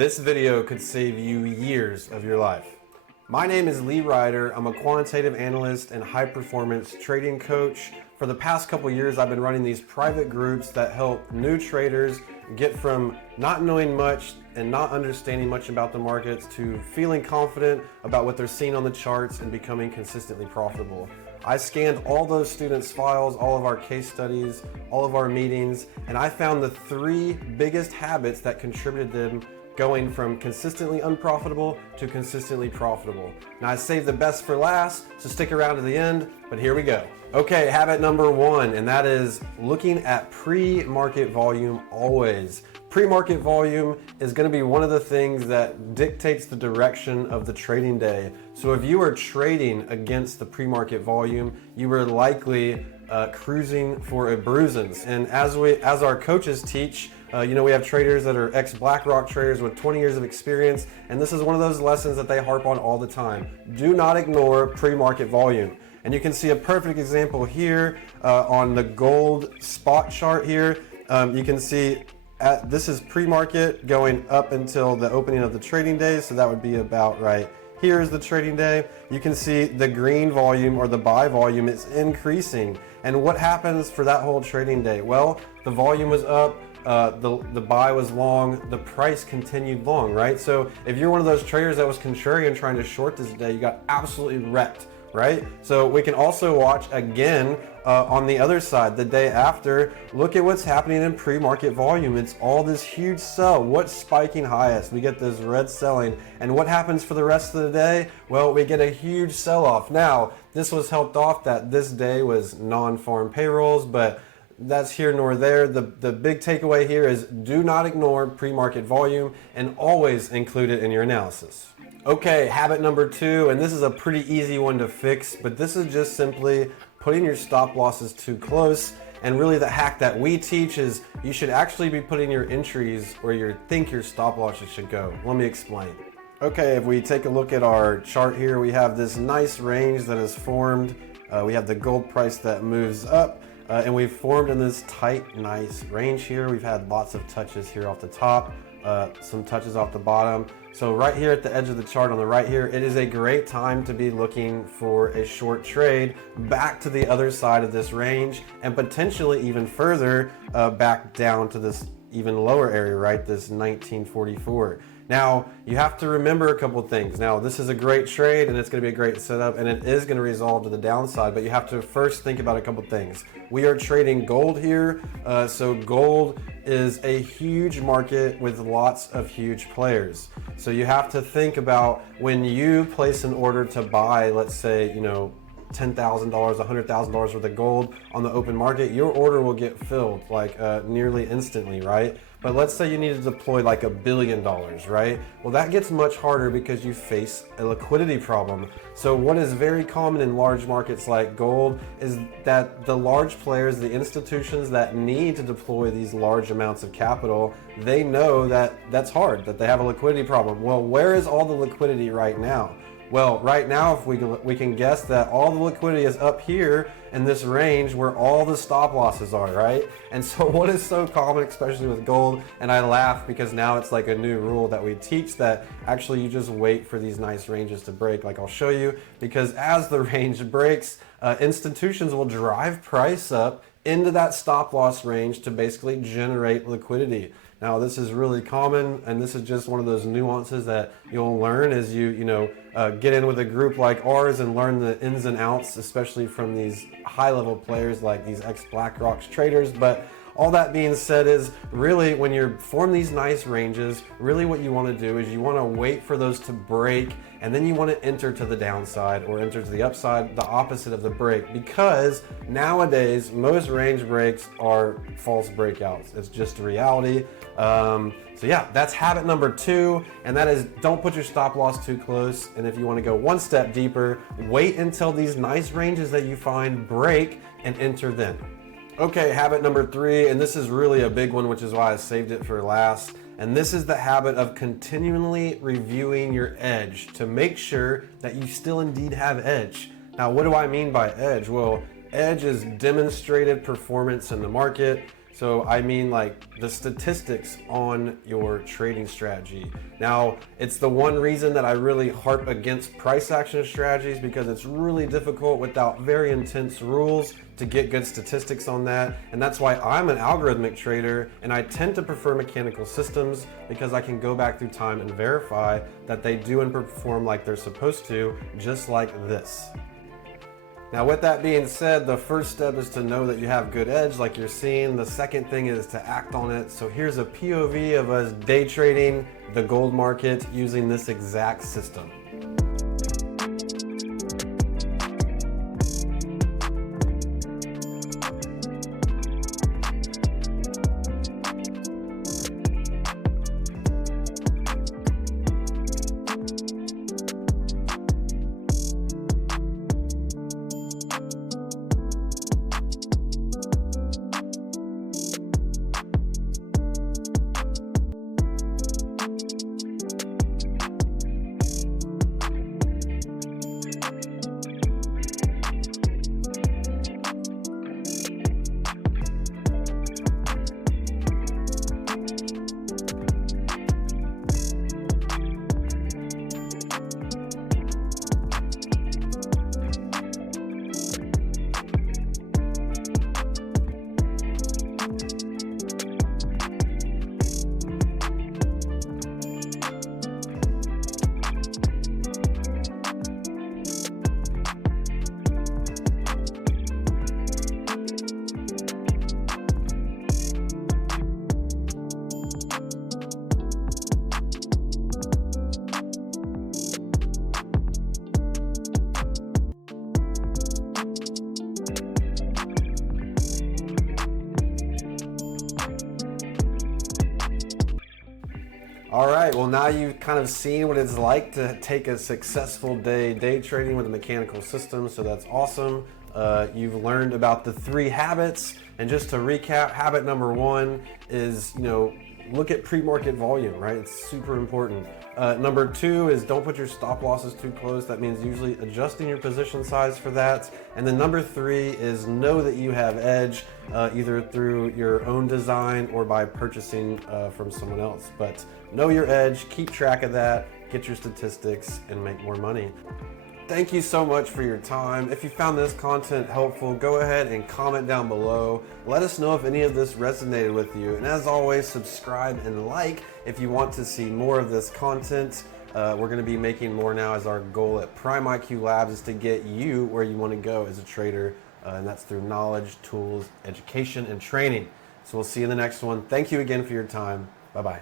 This video could save you years of your life. My name is Lee Ryder. I'm a quantitative analyst and high-performance trading coach. For the past couple years, I've been running these private groups that help new traders get from not knowing much and not understanding much about the markets to feeling confident about what they're seeing on the charts and becoming consistently profitable. I scanned all those students' files, all of our case studies, all of our meetings, and I found the 3 biggest habits that contributed them going from consistently unprofitable to consistently profitable. Now I saved the best for last, so stick around to the end, but here we go. Okay, habit number 1, and that is looking at pre-market volume always. Pre-market volume is going to be one of the things that dictates the direction of the trading day. So if you are trading against the pre-market volume, you are likely cruising for a bruising. And as our coaches teach, we have traders that are ex-BlackRock traders with 20 years of experience, and this is one of those lessons that they harp on all the time. Do not ignore pre-market volume. And you can see a perfect example here on the gold spot chart here. You can see this is pre-market going up until the opening of the trading day, so that would be about right. Here's the trading day. You can see the green volume or the buy volume is increasing. And what happens for that whole trading day? Well, the volume was up, the buy was long, the price continued long, right? So if you're one of those traders that was contrarian trying to short this day, you got absolutely wrecked, right? So we can also watch again on the other side, the day after. Look at what's happening in pre-market volume. It's all this huge sell. What's spiking highest? We get this red selling. And what happens for the rest of the day? Well, we get a huge sell-off. Now, this was helped off that this day was non-farm payrolls, but that's here nor there. The big takeaway here is do not ignore pre-market volume and always include it in your analysis. Okay, habit number 2, and this is a pretty easy one to fix, but this is just simply putting your stop losses too close. And really the hack that we teach is you should actually be putting your entries where you think your stop losses should go. Let me explain. Okay, if we take a look at our chart here, we have this nice range that is formed. We have the gold price that moves up. And we've formed in this tight, nice range here. We've had lots of touches here off the top, some touches off the bottom. So right here at the edge of the chart on the right here, it is a great time to be looking for a short trade back to the other side of this range and potentially even further back down to this even lower area, right? This 1944. Now, you have to remember a couple things. Now, this is a great trade and it's going to be a great setup and it is going to resolve to the downside, but you have to first think about a couple things. We are trading gold here, so gold is a huge market with lots of huge players. So you have to think about when you place an order to buy, let's say, $10,000, $100,000 worth of gold on the open market, your order will get filled like nearly instantly, right? But let's say you need to deploy like $1 billion, right? Well, that gets much harder because you face a liquidity problem. So what is very common in large markets like gold is that the large players, the institutions that need to deploy these large amounts of capital, they know that that's hard, that they have a liquidity problem. Well, where is all the liquidity right now? Well, right now, if we can guess that all the liquidity is up here in this range where all the stop losses are, right? And so what is so common, especially with gold, and I laugh because now it's like a new rule that we teach that actually you just wait for these nice ranges to break, like I'll show you, because as the range breaks, institutions will drive price up into that stop loss range to basically generate liquidity. Now, this is really common, and this is just one of those nuances that you'll learn as you get in with a group like ours and learn the ins and outs, especially from these high-level players like these ex-BlackRock traders. But all that being said is really when you form these nice ranges, really what you want to do is you want to wait for those to break, and then you want to enter to the downside or enter to the upside, the opposite of the break, because nowadays most range breaks are false breakouts. It's just a reality. So yeah, that's habit number 2, and that is don't put your stop loss too close. And if you want to go one step deeper, wait until these nice ranges that you find break and enter then. Okay, habit number 3, and this is really a big one, which is why I saved it for last. And this is the habit of continually reviewing your edge to make sure that you still indeed have edge. Now, what do I mean by edge? Well, edge is demonstrated performance in the market. So I mean like the statistics on your trading strategy. Now, it's the one reason that I really harp against price action strategies, because it's really difficult without very intense rules to get good statistics on that. And that's why I'm an algorithmic trader, and I tend to prefer mechanical systems because I can go back through time and verify that they do and perform like they're supposed to, just like this. Now, with that being said, the first step is to know that you have good edge like you're seeing. The second thing is to act on it. So here's a POV of us day trading the gold market using this exact system. All right, well now you've kind of seen what it's like to take a successful day trading with a mechanical system, so that's awesome. You've learned about the 3 habits, and just to recap, habit number 1 is, look at pre-market volume, right? It's super important. Number 2 is don't put your stop losses too close. That means usually adjusting your position size for that. And then number 3 is know that you have edge, either through your own design or by purchasing from someone else. But know your edge, keep track of that, get your statistics, and make more money. Thank you so much for your time. If you found this content helpful, go ahead and comment down below. Let us know if any of this resonated with you. And as always, subscribe and like if you want to see more of this content. We're going to be making more now, as our goal at PrimeIQ Labs is to get you where you want to go as a trader. And that's through knowledge, tools, education, and training. So we'll see you in the next one. Thank you again for your time. Bye-bye.